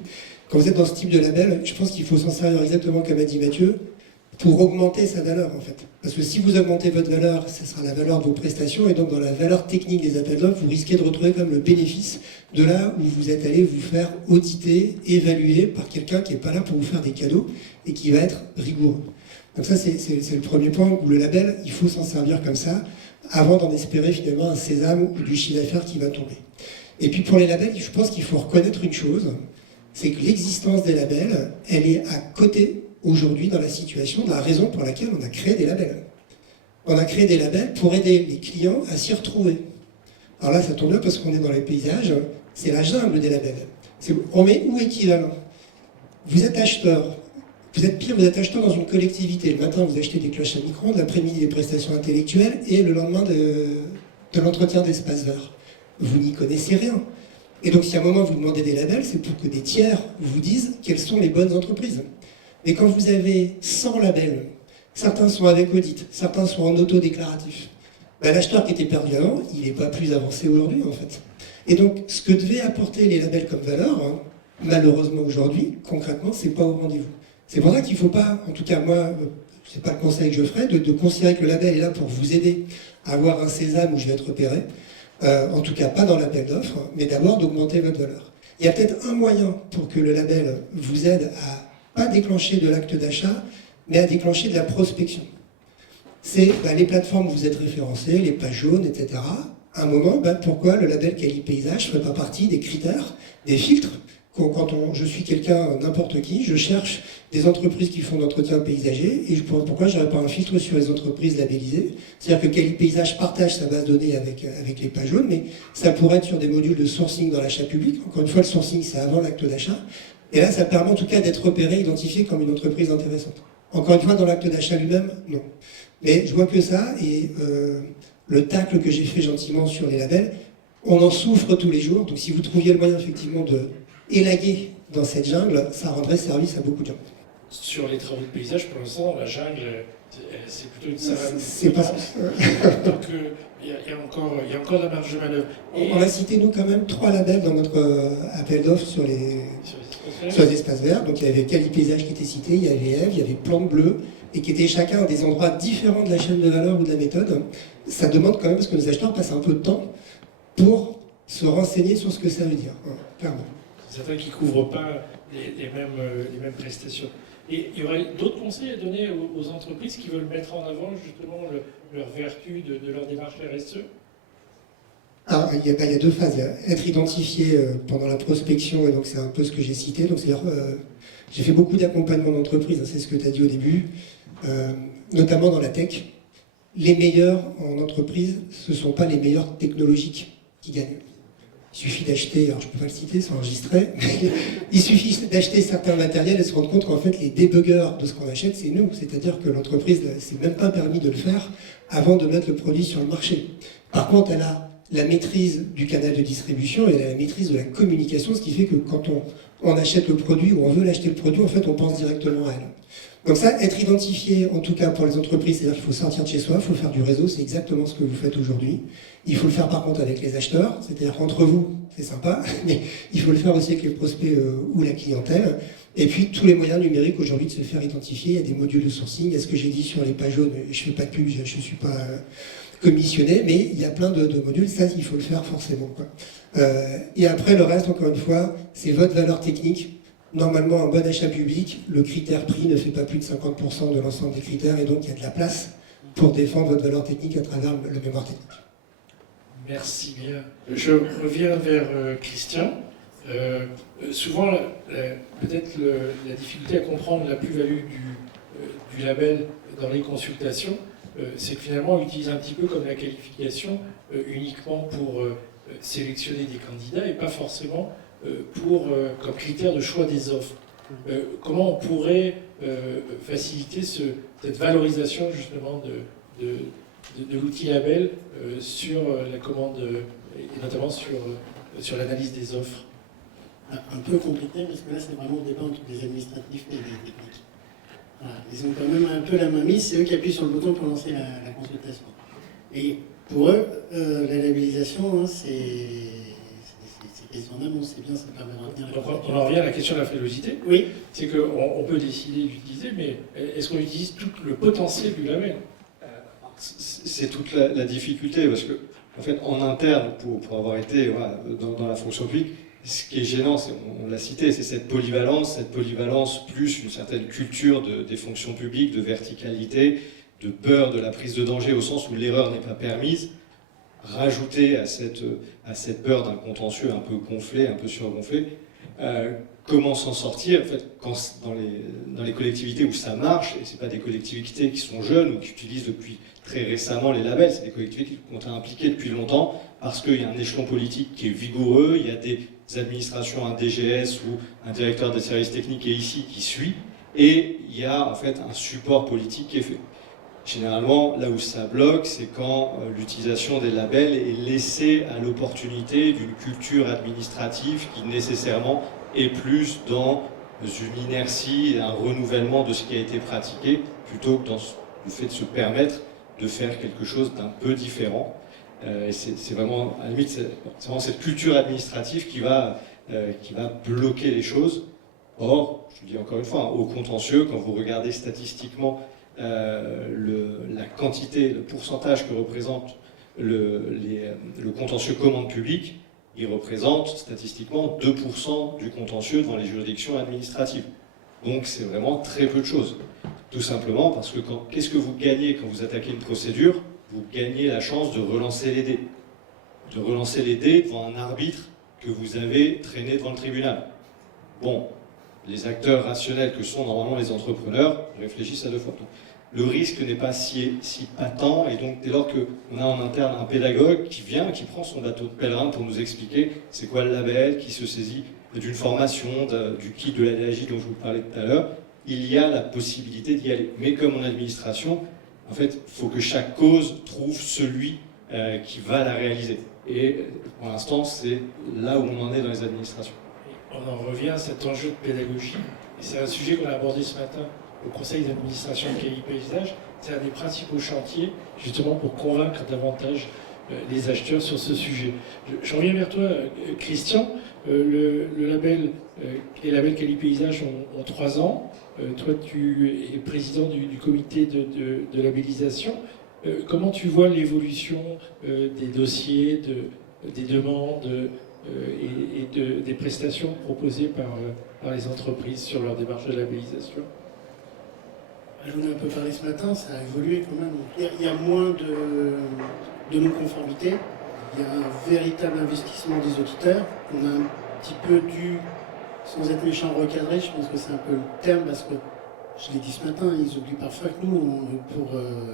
Quand vous êtes dans ce type de label, je pense qu'il faut s'en servir exactement comme a dit Mathieu, pour augmenter sa valeur en fait. Parce que si vous augmentez votre valeur, ce sera la valeur de vos prestations, et donc dans la valeur technique des appels d'offres, vous risquez de retrouver comme le bénéfice de là où vous êtes allé vous faire auditer, évaluer par quelqu'un qui n'est pas là pour vous faire des cadeaux et qui va être rigoureux. Donc ça c'est le premier point où le label, il faut s'en servir comme ça, avant d'en espérer finalement un sésame ou du chiffre d'affaires qui va tomber. Et puis pour les labels, je pense qu'il faut reconnaître une chose, c'est que l'existence des labels, elle est à côté aujourd'hui dans la situation, de la raison pour laquelle on a créé des labels. On a créé des labels pour aider les clients à s'y retrouver. Alors là, ça tombe bien parce qu'on est dans les paysages, c'est la jungle des labels. On met où équivalent? Vous êtes acheteur, vous êtes acheteur dans une collectivité. Le matin, vous achetez des cloches à micro-ondes, l'après-midi, des prestations intellectuelles, et le lendemain, de l'entretien d'espace vert. Vous n'y connaissez rien. Et donc, si à un moment, vous demandez des labels, c'est pour que des tiers vous disent quelles sont les bonnes entreprises. Mais quand vous avez 100 labels, certains sont avec audit, certains sont en auto-déclaratif, ben, l'acheteur qui était perdu avant, il n'est pas plus avancé aujourd'hui en fait. Et donc ce que devaient apporter les labels comme valeur, hein, malheureusement aujourd'hui, concrètement, c'est pas au rendez-vous. C'est pour ça qu'il ne faut pas, en tout cas moi, c'est pas le conseil que je ferais, de considérer que le label est là pour vous aider à avoir un sésame où je vais être repéré, en tout cas pas dans l'appel d'offres, mais d'abord d'augmenter votre valeur. Il y a peut-être un moyen pour que le label vous aide à pas déclencher de l'acte d'achat, mais à déclencher de la prospection. C'est les plateformes où vous êtes référencés, les pages jaunes, etc. À un moment, pourquoi le label Quali Paysage ne ferait pas partie des critères, des filtres? Quand je suis quelqu'un, n'importe qui, je cherche des entreprises qui font d'entretien paysager, et pourquoi je n'aurais pas un filtre sur les entreprises labellisées? C'est-à-dire que Quali Paysage partage sa base de données avec les pages jaunes, mais ça pourrait être sur des modules de sourcing dans l'achat public. Encore une fois, le sourcing, c'est avant l'acte d'achat. Et là, ça permet en tout cas d'être repéré, identifié comme une entreprise intéressante. Encore une fois, dans l'acte d'achat lui-même, non. Mais je vois que ça, et le tacle que j'ai fait gentiment sur les labels, on en souffre tous les jours. Donc si vous trouviez le moyen effectivement de élaguer dans cette jungle, ça rendrait service à beaucoup de gens. Sur les travaux de paysage, pour l'instant, la jungle, c'est plutôt une savane. C'est pas ça. Donc il y a encore de la marge de manœuvre. On a cité, nous, quand même 3 labels dans notre appel d'offres sur les espaces verts. Donc il y avait Quali Paysage qui était cité, il y avait Eve, il y avait Plante Bleue, et qui étaient chacun à des endroits différents de la chaîne de valeur ou de la méthode. Ça demande quand même, parce que nos acheteurs passent un peu de temps pour se renseigner sur ce que ça veut dire, clairement. Certains qui ne couvrent pas les mêmes prestations. Et il y aurait d'autres conseils à donner aux entreprises qui veulent mettre en avant justement leur vertu de leur démarche RSE? Alors, il y a 2 phases. Être identifié pendant la prospection, et donc c'est un peu ce que j'ai cité. Donc, c'est-à-dire, j'ai fait beaucoup d'accompagnement d'entreprise, c'est ce que tu as dit au début, notamment dans la tech. Les meilleurs en entreprise, ce ne sont pas les meilleurs technologiques qui gagnent. Il suffit d'acheter, alors je ne peux pas le citer, c'est enregistré, mais il suffit d'acheter certains matériels et se rendre compte qu'en fait les débuggeurs de ce qu'on achète, c'est nous. C'est-à-dire que l'entreprise ne s'est même pas permis de le faire avant de mettre le produit sur le marché. Par contre, elle a la maîtrise du canal de distribution et elle a la maîtrise de la communication, ce qui fait que quand on achète le produit ou on veut l'acheter le produit, en fait on pense directement à elle. Donc ça, être identifié, en tout cas pour les entreprises, c'est-à-dire qu'il faut sortir de chez soi, il faut faire du réseau, c'est exactement ce que vous faites aujourd'hui. Il faut le faire par contre avec les acheteurs, c'est-à-dire entre vous, c'est sympa, mais il faut le faire aussi avec les prospects ou la clientèle. Et puis tous les moyens numériques aujourd'hui de se faire identifier, il y a des modules de sourcing, il y a ce que j'ai dit sur les pages jaunes, je ne fais pas de pub, je ne suis pas commissionné, mais il y a plein de modules, ça il faut le faire forcément, quoi. Et après le reste, encore une fois, c'est votre valeur technique. Normalement, un bon achat public, le critère prix ne fait pas plus de 50% de l'ensemble des critères, et donc il y a de la place pour défendre votre valeur technique à travers le mémoire technique. Merci bien. Je reviens vers Christian. Souvent, peut-être la difficulté à comprendre la plus-value du label dans les consultations, c'est que finalement, on l'utilise un petit peu comme la qualification uniquement pour sélectionner des candidats et pas forcément comme critère de choix des offres. Comment on pourrait faciliter cette valorisation justement de l'outil label sur la commande et notamment sur l'analyse des offres? Un peu compliqué parce que là c'est vraiment le débat entre les administratifs et les techniques. Voilà, ils ont quand même un peu la main mise, c'est eux qui appuient sur le bouton pour lancer la consultation. Et pour eux, la labellisation, hein, c'est quasiment en amont, c'est bien, ça permet de retenir la Donc consultation. on en revient à la question de la frilosité. Oui, C'est qu'on peut décider d'utiliser, mais est-ce qu'on utilise tout le potentiel du label? C'est toute la difficulté, parce que en fait, en interne, pour avoir été voilà, dans la fonction publique, ce qui est gênant, on l'a cité, c'est cette polyvalence plus une certaine culture des fonctions publiques, de verticalité, de peur de la prise de danger au sens où l'erreur n'est pas permise, rajouter à cette peur d'un contentieux un peu gonflé, un peu surgonflé. Comment s'en sortir en fait, dans les collectivités où ça marche, et ce pas des collectivités qui sont jeunes ou qui utilisent depuis très récemment les labels, c'est des collectivités qui ont été impliquées depuis longtemps parce qu'il y a un échelon politique qui est vigoureux, il y a des administrations, un DGS ou un directeur des services techniques qui est ici, qui suit, et il y a en fait un support politique qui est fait. Généralement, là où ça bloque, c'est quand l'utilisation des labels est laissée à l'opportunité d'une culture administrative qui nécessairement est plus dans une inertie et un renouvellement de ce qui a été pratiqué, plutôt que dans le fait de se permettre de faire quelque chose d'un peu différent. Et c'est vraiment, à la limite, c'est vraiment cette culture administrative qui va bloquer les choses. Or, je le dis encore une fois, hein, au contentieux, quand vous regardez statistiquement la quantité, le pourcentage que représente le contentieux commande publique, il représente statistiquement 2% du contentieux devant les juridictions administratives. Donc c'est vraiment très peu de choses. Tout simplement parce que qu'est-ce que vous gagnez quand vous attaquez une procédure? Vous gagnez la chance de relancer les dés. De relancer les dés devant un arbitre que vous avez traîné devant le tribunal. Bon, les acteurs rationnels que sont normalement les entrepreneurs réfléchissent à deux fois. Donc, le risque n'est pas si patent, et donc dès lors qu'on a en interne un pédagogue qui vient, qui prend son bateau de pèlerin pour nous expliquer c'est quoi le label, qui se saisit d'une formation, du kit de la DAJ dont je vous parlais tout à l'heure, il y a la possibilité d'y aller. Mais comme en administration, en fait, il faut que chaque cause trouve celui qui va la réaliser. Et pour l'instant, c'est là où on en est dans les administrations. On en revient à cet enjeu de pédagogie. Et c'est un sujet qu'on a abordé ce matin au conseil d'administration de KI Paysage. C'est un des principaux chantiers, justement, pour convaincre davantage les acheteurs sur ce sujet. Je reviens vers toi, Christian. Le label, les labels KI Paysage ont 3 ans. Toi, tu es président du comité de labellisation. Comment tu vois l'évolution des dossiers, des demandes et des prestations proposées par les entreprises sur leur démarche de labellisation? j'en ai un peu parlé ce matin, ça a évolué quand même. Il y a moins de non-conformité, il y a un véritable investissement des auditeurs. On a un petit peu dû, sans être méchant, recadrer, je pense que c'est un peu le terme, parce que, je l'ai dit ce matin, ils oublient parfois que nous, pour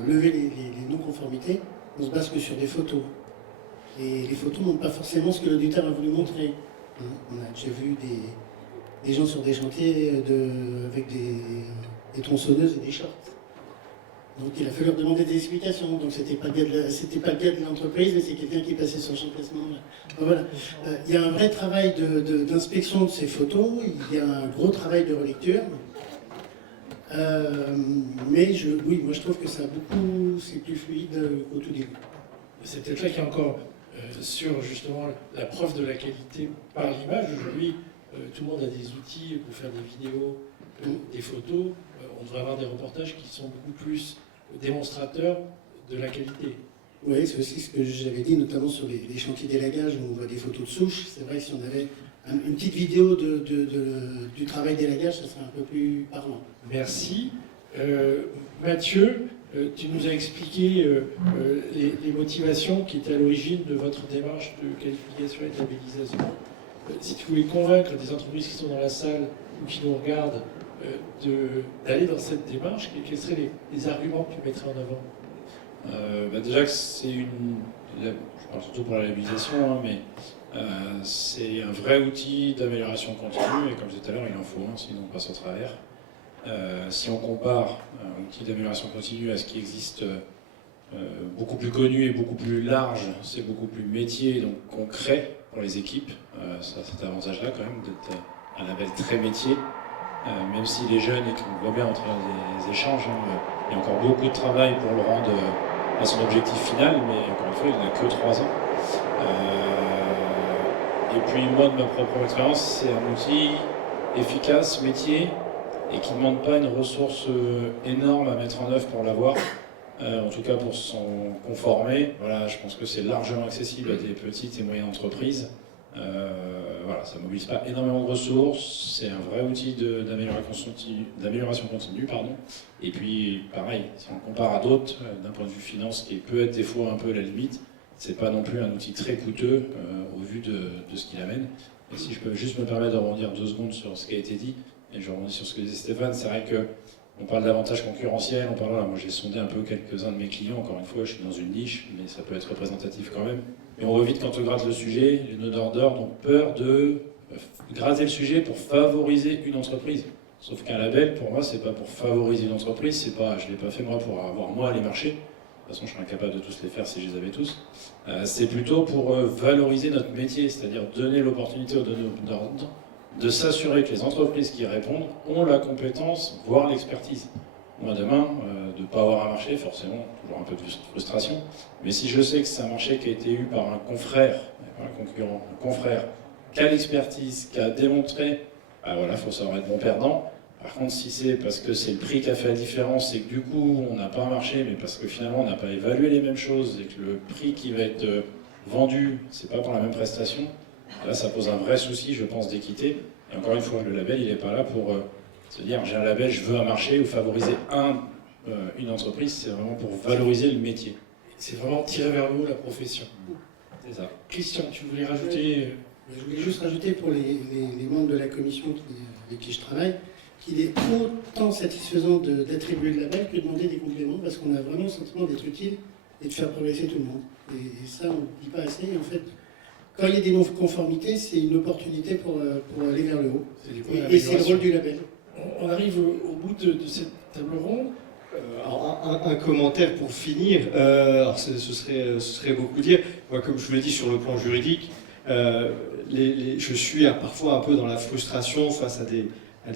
lever les non-conformités, on se base que sur des photos. Et les photos ne montrent pas forcément ce que l'auditeur a voulu montrer. On a déjà vu des gens sur des chantiers avec des tronçonneuses et des shorts. Donc il a fallu leur demander des explications. Donc c'était pas le gars de l'entreprise, mais c'est quelqu'un qui passait sur le champ placement. Voilà. Il y a un vrai travail d'inspection de ces photos, il y a un gros travail de relecture. Mais oui, moi je trouve que c'est plus fluide qu'au tout début. C'est peut-être là qu'il y a encore sur justement la preuve de la qualité par l'image. Aujourd'hui, tout le monde a des outils pour faire des vidéos, des photos. On devrait avoir des reportages qui sont beaucoup plus démonstrateurs de la qualité. Oui, c'est aussi ce que j'avais dit, notamment sur les chantiers d'élagage où on voit des photos de souche. C'est vrai que si on avait une petite vidéo du travail d'élagage, ça serait un peu plus parlant. Merci. Mathieu, tu nous as expliqué les motivations qui étaient à l'origine de votre démarche de qualification et de labellisation. Si tu voulais convaincre des entreprises qui sont dans la salle ou qui nous regardent d'aller dans cette démarche, quels seraient les arguments que tu mettrais en avant? Déjà que je parle surtout pour la labellisation, hein, mais c'est un vrai outil d'amélioration continue, et comme je disais tout à l'heure, il en faut un, sinon on passe au travers. Si on compare un outil d'amélioration continue à ce qui existe beaucoup plus connu et beaucoup plus large, c'est beaucoup plus métier, donc concret pour les équipes. Ça a cet avantage-là quand même d'être un label très métier. même s'il est jeune et qu'on voit bien entre les échanges, il y a encore beaucoup de travail pour le rendre à son objectif final, mais encore une fois, il n'a que 3 ans. Et puis moi, de ma propre expérience, c'est un outil efficace, métier, et qui ne demande pas une ressource énorme à mettre en œuvre pour l'avoir. En tout cas pour s'en conformer. Voilà, je pense que c'est largement accessible à des petites et moyennes entreprises. Voilà, ça ne mobilise pas énormément de ressources, c'est un vrai outil d'amélioration continue. Pardon. Et puis pareil, si on compare à d'autres, d'un point de vue finance, qui peut être des fois un peu la limite, c'est pas non plus un outil très coûteux au vu de ce qu'il amène. Et si je peux juste me permettre de rebondir 2 secondes sur ce qui a été dit, et je rebondis sur ce que disait Stéphane, c'est vrai que on parle d'avantages concurrentiels, on parle, moi j'ai sondé un peu quelques-uns de mes clients, encore une fois je suis dans une niche, mais ça peut être représentatif quand même. Et on voit vite quand on gratte le sujet, les donneurs d'ordre ont peur de gratter le sujet pour favoriser une entreprise. Sauf qu'un label, pour moi, c'est pas pour favoriser une entreprise, c'est pas, je l'ai pas fait moi pour avoir moi les marchés. De toute façon, je serais incapable de tous les faire si je les avais tous. C'est plutôt pour valoriser notre métier, c'est-à-dire donner l'opportunité aux donneurs d'ordre de s'assurer que les entreprises qui répondent ont la compétence, voire l'expertise. Moi, demain, de ne pas avoir un marché, forcément, toujours un peu de frustration, mais si je sais que c'est un marché qui a été eu par un confrère, pas un concurrent, un confrère, qui a l'expertise, qui a démontré, bah voilà, il faut savoir être bon perdant. Par contre, si c'est parce que c'est le prix qui a fait la différence et que du coup, on n'a pas un marché, mais parce que finalement, on n'a pas évalué les mêmes choses et que le prix qui va être vendu, c'est pas pour la même prestation, là, ça pose un vrai souci, je pense, d'équité. Et encore une fois, le label, il n'est pas là pour se dire j'ai un label, je veux un marché ou favoriser une entreprise, c'est vraiment pour valoriser le métier. C'est vraiment tirer vers le haut la profession. C'est ça. Christian, tu voulais rajouter... Je voulais juste rajouter pour les membres de la commission avec qui je travaille qu'il est autant satisfaisant d'attribuer le label que de demander des compléments parce qu'on a vraiment le sentiment d'être utile et de faire progresser tout le monde. Et ça, on ne dit pas assez. En fait, quand il y a des non-conformités, c'est une opportunité pour aller vers le haut. Et c'est le rôle du label. On arrive au bout de cette table ronde. Alors, un commentaire pour finir. Alors ce serait beaucoup dire. Moi, comme je vous l'ai dit sur le plan juridique, je suis parfois un peu dans la frustration face à des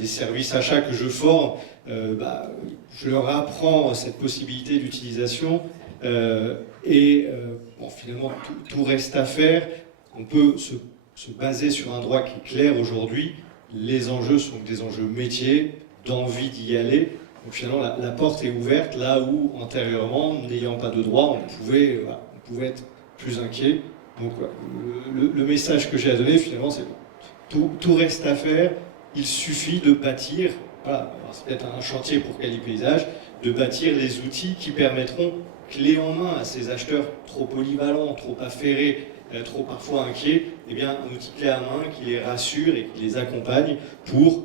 services achats que je forme. Je leur apprends cette possibilité d'utilisation bon, finalement tout reste à faire. On peut se baser sur un droit qui est clair aujourd'hui. Les enjeux sont des enjeux métiers, d'envie d'y aller. Donc finalement, la porte est ouverte là où, antérieurement, n'ayant pas de droit, on pouvait être plus inquiet. Donc voilà, le message que j'ai à donner, finalement, c'est tout reste à faire. Il suffit de bâtir, voilà, c'est peut-être un chantier pour Quali Paysage, de bâtir les outils qui permettront, clé en main à ces acheteurs trop polyvalents, trop affairés, trop parfois inquiets, eh bien, un outil clé à main qui les rassure et qui les accompagne pour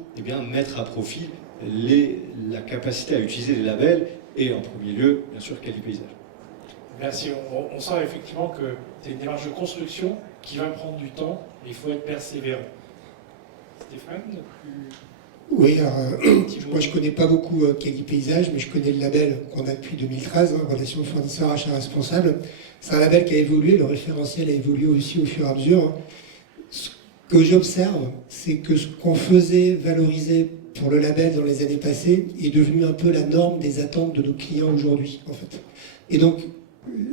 mettre à profit la capacité à utiliser les labels et en premier lieu, bien sûr, Quali Paysage. Merci. On sent effectivement que c'est une démarche de construction qui va prendre du temps, mais il faut être persévérant. Stéphane, Oui, alors, moi je connais pas beaucoup Quali Paysage, mais je connais le label qu'on a depuis 2013, relation fournisseur achat responsable. C'est un label qui a évolué, le référentiel a évolué aussi au fur et à mesure. Ce que j'observe, c'est que ce qu'on faisait valoriser pour le label dans les années passées est devenu un peu la norme des attentes de nos clients aujourd'hui, en fait. Et donc,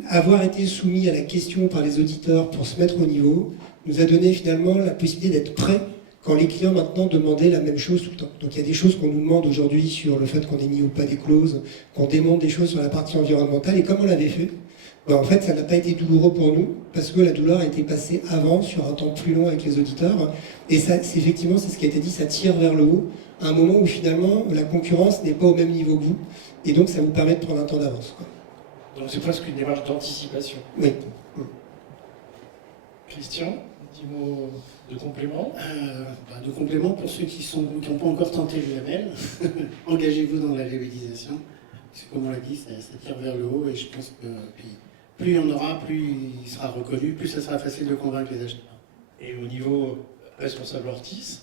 avoir été soumis à la question par les auditeurs pour se mettre au niveau nous a donné finalement la possibilité d'être prêts quand les clients maintenant demandaient la même chose tout le temps. Donc il y a des choses qu'on nous demande aujourd'hui sur le fait qu'on ait mis ou pas des clauses, qu'on démonte des choses sur la partie environnementale, et comme on l'avait fait, en fait ça n'a pas été douloureux pour nous, parce que la douleur a été passée avant, sur un temps plus long avec les auditeurs, et ça, effectivement, c'est ce qui a été dit, ça tire vers le haut, à un moment où finalement la concurrence n'est pas au même niveau que vous, et donc ça vous permet de prendre un temps d'avance. donc c'est presque une démarche d'anticipation. Oui. Christian, un petit mot de complément. De complément pour ceux qui n'ont pas encore tenté le label, engagez-vous dans la labellisation. Parce que comme on l'a dit, ça tire vers le haut et je pense que plus il y en aura, plus il sera reconnu, plus ça sera facile de convaincre les acheteurs. Et au niveau responsable Ortis,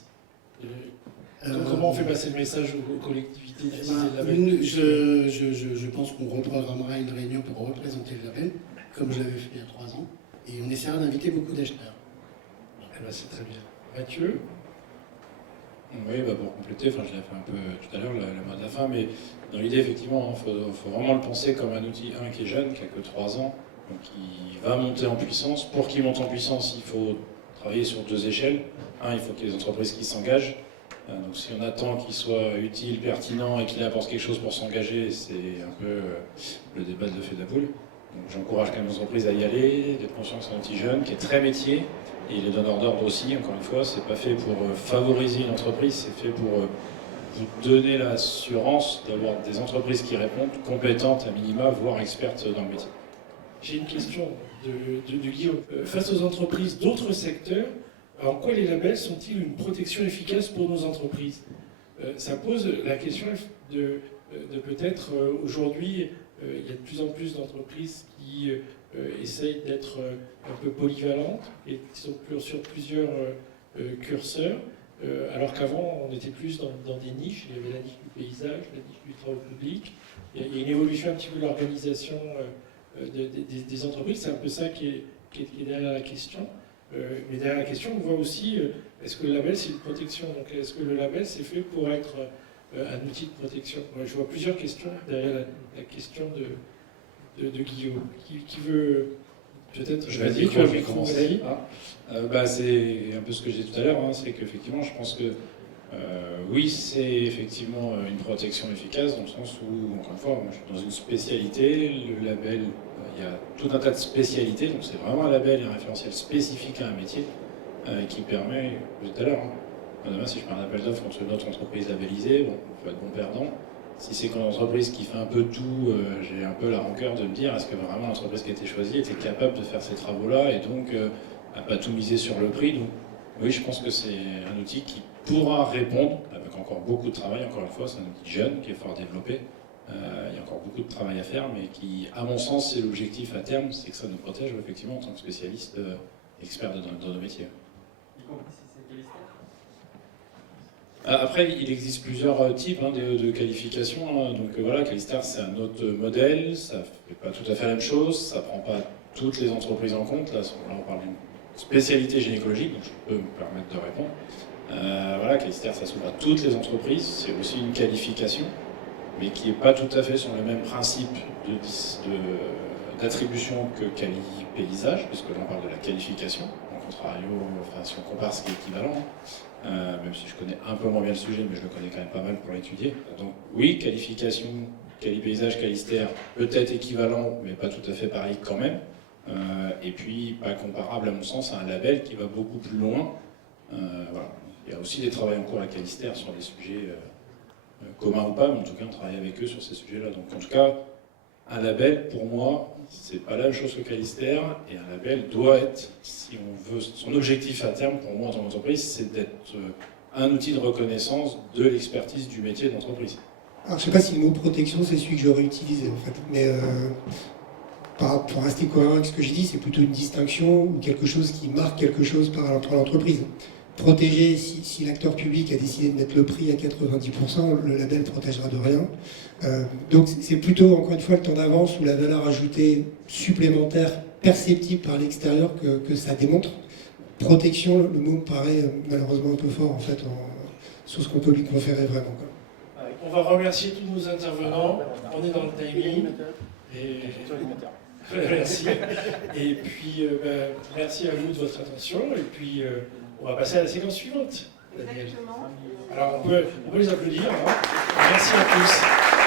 comment on fait passer le message aux collectivités d'utiliser le label? Je pense qu'on reprogrammera une réunion pour représenter le label, comme je l'avais fait il y a 3 ans, et on essaiera d'inviter beaucoup d'acheteurs. Eh ben, c'est très bien. Mathieu? Oui, bah pour compléter, je l'ai fait un peu tout à l'heure, le mot de la fin, mais dans l'idée, effectivement, il faut vraiment le penser comme un outil, qui est jeune, qui a que 3 ans, donc qui va monter en puissance. Pour qu'il monte en puissance, il faut travailler sur 2 échelles. Il faut qu'il y ait des entreprises qui s'engagent. Donc si on attend qu'il soit utile, pertinent et qu'il apporte quelque chose pour s'engager, c'est un peu le débat de l'œuf et de la poule. Donc j'encourage quand même les entreprises à y aller, d'être conscient que c'est un outil jeune, qui est très métier, et les donneurs d'ordre aussi, encore une fois, c'est pas fait pour favoriser une entreprise, c'est fait pour vous donner l'assurance d'avoir des entreprises qui répondent, compétentes à minima, voire expertes dans le métier. J'ai une question de Guillaume. Face aux entreprises d'autres secteurs, en quoi les labels sont-ils une protection efficace pour nos entreprises? Ça pose la question de peut-être aujourd'hui, il y a de plus en plus d'entreprises qui essayent d'être un peu polyvalentes et qui sont sur plusieurs curseurs, alors qu'avant on était plus dans des niches. Il y avait la niche du paysage, la niche du travail public. Il y a une évolution un petit peu de l'organisation des entreprises. C'est un peu ça qui est derrière la question. Mais derrière la question, on voit aussi, est-ce que le label c'est une protection? Donc est-ce que le label c'est fait pour être un outil de protection? Moi, je vois plusieurs questions derrière la question de Guillaume. Qui veut peut-être... Je vais dire que je vais commencer. C'est un peu ce que j'ai dit tout à l'heure, c'est qu'effectivement, je pense que oui, c'est effectivement une protection efficace, dans le sens où, encore une fois, moi je suis dans une spécialité, le label, il y a tout un tas de spécialités, donc c'est vraiment un label et un référentiel spécifique à un métier qui permet, je disais tout à l'heure, demain si je prends un appel d'offres contre une autre entreprise labellisée, on peut être bon perdant. Si c'est une entreprise qui fait un peu tout, j'ai un peu la rancœur de me dire, est-ce que vraiment l'entreprise qui a été choisie était capable de faire ces travaux-là et donc à pas tout miser sur le prix. Donc oui, je pense que c'est un outil qui pourra répondre, avec encore beaucoup de travail, encore une fois, c'est un outil jeune qui est fort développé. Il y a encore beaucoup de travail à faire, mais qui, à mon sens, c'est l'objectif à terme, c'est que ça nous protège effectivement en tant que spécialiste experts dans nos métiers. Y compris si c'est Calister. Après, il existe plusieurs types de qualifications. Donc voilà, Calister, c'est un autre modèle, ça ne fait pas tout à fait la même chose, ça ne prend pas toutes les entreprises en compte. Là, on parle d'une spécialité gynécologique, donc je peux me permettre de répondre. Voilà, Calister, ça s'ouvre à toutes les entreprises, c'est aussi une qualification, mais qui n'est pas tout à fait sur le même principe d'attribution que quali-paysage, puisque là on parle de la qualification, en contrario, si on compare ce qui est équivalent, même si je connais un peu moins bien le sujet, mais je le connais quand même pas mal pour l'étudier. Donc oui, qualification, quali-paysage, Calister, peut-être équivalent, mais pas tout à fait pareil quand même, et puis pas comparable à mon sens à un label qui va beaucoup plus loin. Voilà. Il y a aussi des travaux en cours à Calister sur des sujets communs ou pas, mais en tout cas on travaille avec eux sur ces sujets-là. Donc en tout cas, un label, pour moi, c'est pas la même chose que Calister, et un label doit être, si on veut, son objectif à terme, pour moi en tant qu'entreprise, c'est d'être un outil de reconnaissance de l'expertise du métier d'entreprise. Alors je sais pas si le mot protection c'est celui que j'aurais utilisé en fait, mais pour rester cohérent avec ce que j'ai dit, c'est plutôt une distinction ou quelque chose qui marque quelque chose par rapport à l'entreprise. Protéger, si l'acteur public a décidé de mettre le prix à 90%, le label ne protégera de rien. Donc c'est plutôt, encore une fois, le temps d'avance ou la valeur ajoutée supplémentaire perceptible par l'extérieur que ça démontre. Protection, le mot me paraît malheureusement un peu fort en fait sur ce qu'on peut lui conférer vraiment. On va remercier tous nos intervenants, on est dans le timing. Merci. Et puis, merci à vous de votre attention. Et puis, on va passer à la séquence suivante. Exactement. Alors, on peut les applaudir. Merci à tous.